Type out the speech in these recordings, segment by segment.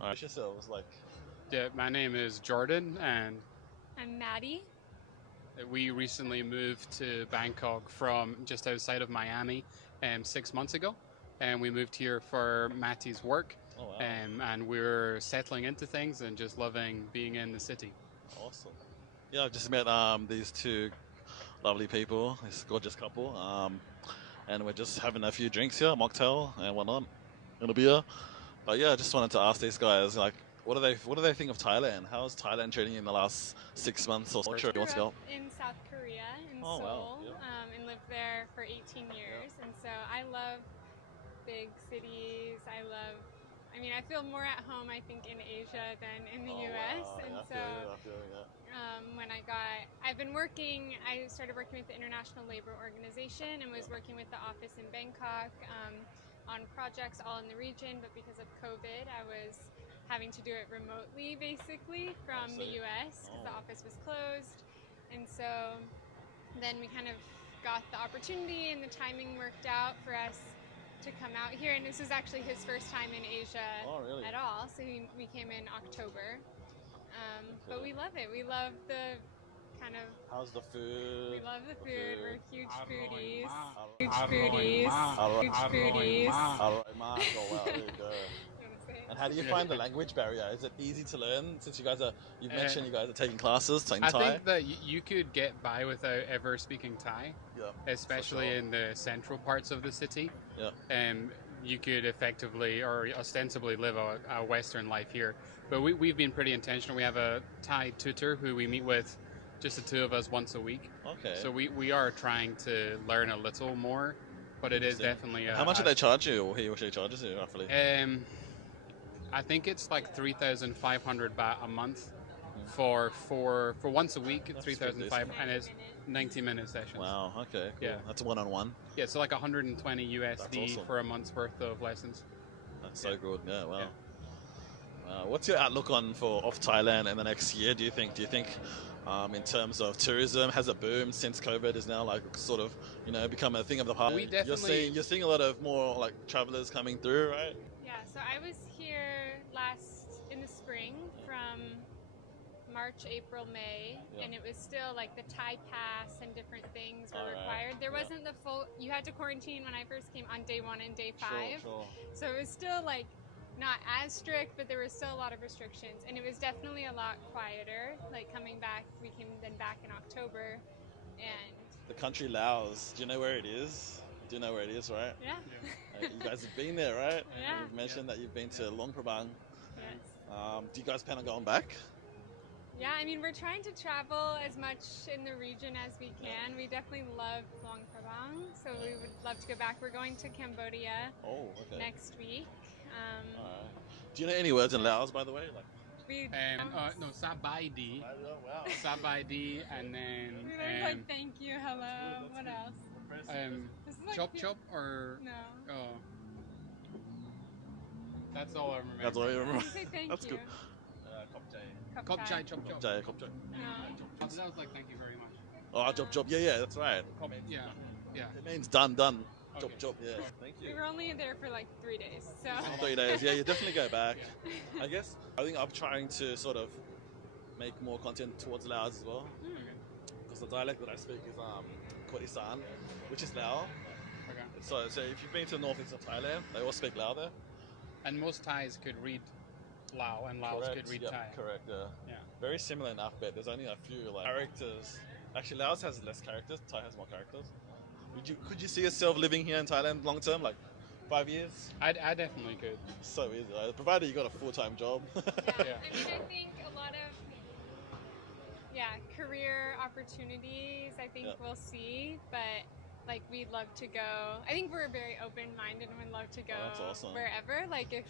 All right, yourselves like. Yeah, my name is Jordan, and I'm Maddie. we recently moved to Bangkok from just outside of Miami 6 months ago. And we moved here for Mattie's work. Oh wow. And we're settling into things and just loving being in the city. Awesome. Yeah, I've just met these two lovely people, this gorgeous couple, and we're just having a few drinks here, a mocktail and whatnot, and a beer. But yeah, I just wanted to ask these guys, like, what do they think of Thailand? How's Thailand treating you in the last 6 months or so? I Sure, you want to grew go? up in South Korea, in Oh, wow. Seoul, Yeah. and lived there for 18 years. And so I love big cities. I mean, I feel more at home, I think, in Asia than in the Oh, US. wow. And Yeah, so I feel you, yeah. I started working with the International Labor Organization and was working with the office in Bangkok on projects all in the region. But because of COVID, I was having to do it remotely, basically, from the US because the office was closed. And so then we kind of got the opportunity and the timing worked out for us to come out here. And this was actually his first time in Asia at all. So we came in October. But we love it. We love the kind of... How's the food? We love the food. We're huge foodies. Huge foodies. Huge foodies. Oh wow, there you go. And how do you find the language barrier? Is it easy to learn since you've mentioned you guys are taking classes, taking Thai? I think that you could get by without ever speaking Thai, especially in the central parts of the city. Yeah. You could effectively or ostensibly live a Western life here. But we've been pretty intentional. We have a Thai tutor who we meet with, just the two of us, once a week. Okay. So we are trying to learn a little more, but it is definitely... How much do they charge you, or he or she charges you, roughly? I think it's like 3,500 baht a month for once a week. 3,500, and it's 90-minute sessions. Wow. Okay. Cool. Yeah. That's one-on-one. Yeah, so like 120 USD awesome. for a month's worth of lessons. That's so good. Yeah. Wow. Yeah. What's your outlook of Thailand in the next year? Do you think in terms of tourism, has it boomed since COVID is now like sort of become a thing of the past? You're seeing a lot of more like travelers coming through, right? Yeah. So I was here in the spring from March, April, May, and it was still like the Thai pass and different things were required. There wasn't the full. You had to quarantine when I first came on day 1 and day 5. Sure. So it was still like not as strict, but there was still a lot of restrictions, and it was definitely a lot quieter. Like coming back, we came then back in October, and the country Laos. Do you know where it is? Do you know where it is, right? Yeah. You guys have been there, right? Yeah. You've mentioned that you've been to Luang Prabang. Yes. Do you guys plan on going back? Yeah, I mean, we're trying to travel as much in the region as we can. We definitely love Luang Prabang, so we would love to go back. We're going to Cambodia next week. Do you know any words in Laos, by the way? No, Sabai-di. Wow. Sabai-di, and then... We learned like thank you, hello, what else? Chop chop or... No. Oh. That's all I remember. That's all you remember? Say thank That's you. good. Kop chai, chop chop. No. That was like thank you very much. Oh, chop. Yeah, that's right. Yeah. It means done. Okay. Chop. Yeah. Thank you. We were only there for like 3 days, so... 3 days. Yeah, you definitely go back. I think I'm trying to sort of make more content towards Laos as well. Because the dialect that I speak is Khoisan, which is Lao. Okay. So if you've been to the northeast of Thailand, they all speak Lao there. And most Thais could read Lao, and Laos could read Thai. Correct, yeah. Very similar in alphabet. There's only a few characters. Actually, Laos has less characters. Thai has more characters. Could you see yourself living here in Thailand long term, like 5 years? I definitely could. So easy, right? Provided you got a full-time job. Yeah. I mean, I think a lot of career opportunities. I think we'll see, but like we'd love to go. I think we're very open-minded and would love to go wherever. Like if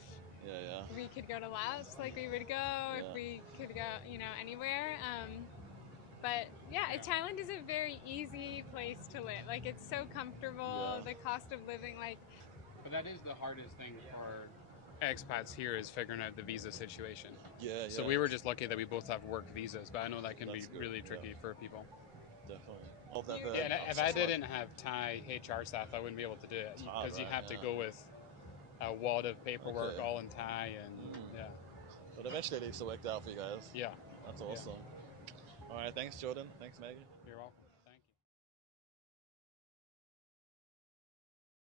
we could go to Laos, like we would go. If we could go, anywhere. But Thailand is a very easy place to live. Like it's so comfortable. The cost of living, But that is the hardest thing for expats here is figuring out the visa situation. So we were just lucky that we both have work visas, but I know that can be really tricky for people. Definitely. And if I didn't have Thai HR staff, I wouldn't be able to do it because you have to go with a wad of paperwork all in Thai and But eventually, it still worked out for you guys. Yeah. That's awesome. All right, thanks, Jordan. Thanks, Maggie. You're welcome.